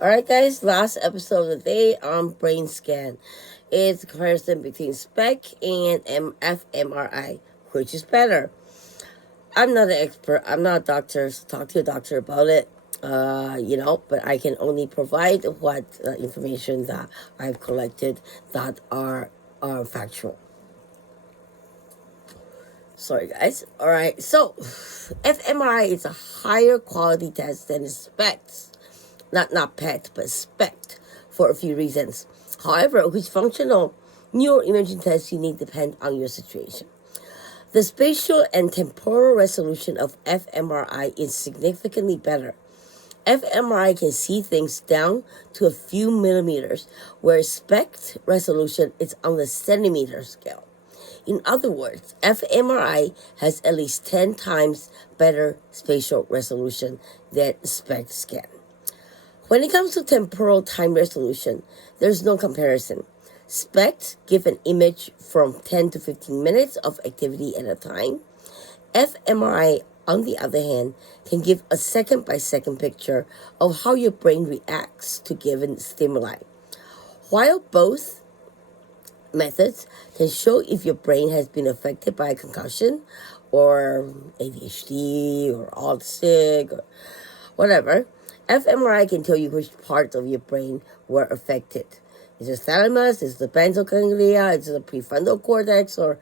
Alright, guys, last episode of the day on brain scan. It's a comparison between SPECT and fMRI. Which is better? I'm not an expert. I'm not a doctor, so talk to a doctor about it. But I can only provide what information that I've collected that are factual. Sorry, guys. All right. So, fMRI is a higher quality test than SPECT, not PET, but SPECT, for a few reasons. However, which functional neuroimaging tests you need depend on your situation. The spatial and temporal resolution of fMRI is significantly better. fMRI can see things down to a few millimeters, whereas SPECT resolution is on the centimeter scale. In other words, fMRI has at least 10 times better spatial resolution than SPECT scan. When it comes to temporal time resolution, there's no comparison. SPECT give an image from 10 to 15 minutes of activity at a time. fMRI, on the other hand, can give a second-by-second picture of how your brain reacts to given stimuli. While both methods can show if your brain has been affected by a concussion or ADHD or autistic or whatever, fMRI can tell you which parts of your brain were affected. Is it thalamus? Is it the basal ganglia? Is it the prefrontal cortex? Or,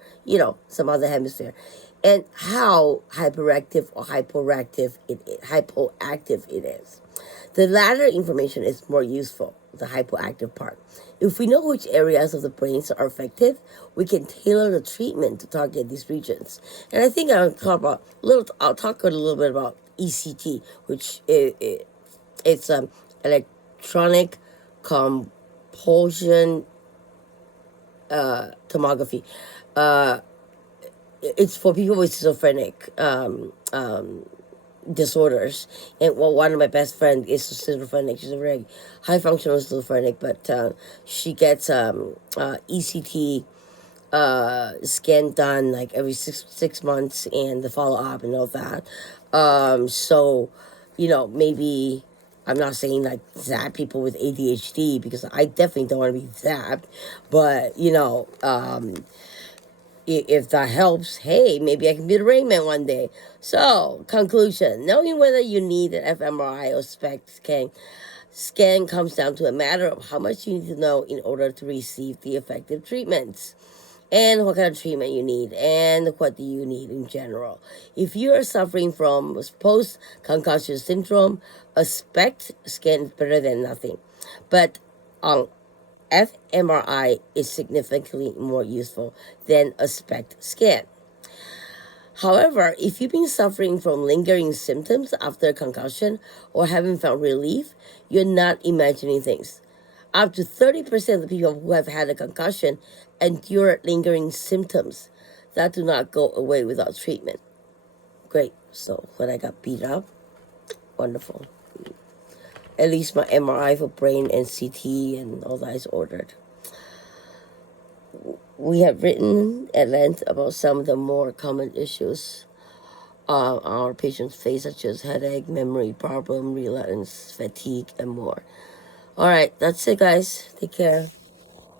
some other hemisphere? And how hyperactive or hypoactive it is. The latter information is more useful, the hypoactive part. If we know which areas of the brains are affected, we can tailor the treatment to target these regions. And I think I'll talk a little bit about ECT, which it's electronic compulsion tomography. It's for people with schizophrenic disorders. And one of my best friends is schizophrenic. She's a very high functional schizophrenic, but she gets ECT scan done like every six months, and the follow up and all that. So maybe I'm not saying like zap people with ADHD, because I definitely don't want to be zapped, but if that helps, hey, maybe I can be the Rain Man one day. So, conclusion: knowing whether you need an fMRI or SPECT scan comes down to a matter of how much you need to know in order to receive the effective treatments, and what kind of treatment you need, and what do you need in general. If you are suffering from post-concussion syndrome, a SPECT scan is better than nothing. But fMRI is significantly more useful than a SPECT scan. However, if you've been suffering from lingering symptoms after a concussion or haven't found relief, you're not imagining things. Up to 30% of the people who have had a concussion endure lingering symptoms that do not go away without treatment. Great. So when I got beat up, wonderful. At least my MRI for brain and CT and all that is ordered. We have written at length about some of the more common issues our patients face, such as headache, memory problem, relapse, fatigue, and more. All right, that's it, guys. Take care.